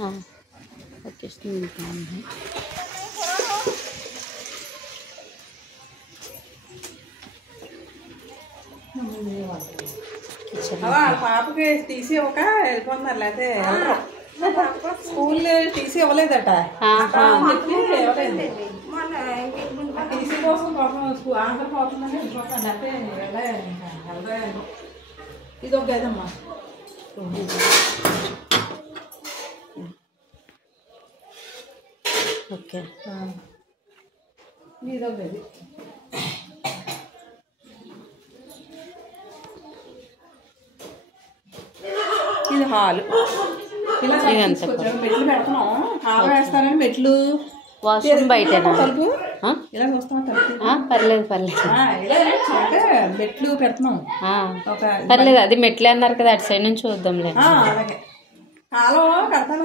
Kitchen काम है। పాప కి టీసీ ఒక వెళ్ళిపోతున్నారు లేకపోతే స్కూల్ టీసీ ఇవ్వలేదట టీసీ కోసం పాపం ఆంధ్ర పోతుందని వెళ్ళిపోతాను అంటే ఇది ఒక గదమ్మా ఓకే ఇది ఒక గది ఇది హాలు ఇలా మెట్లు పెడుతున్నాం హాల్ వేస్తానని మెట్లు వాష్రూమ్ బయటేనా తలుపు ఇలా చూస్తాం తలుపు పర్లేదు పర్లేదు ఇలా మెట్లు పెడుతున్నాం పర్లేదు అది మెట్లే అన్నారు కదా అటు సైడ్ నుంచి చూద్దాంలే అలాగే హాలో కడతాను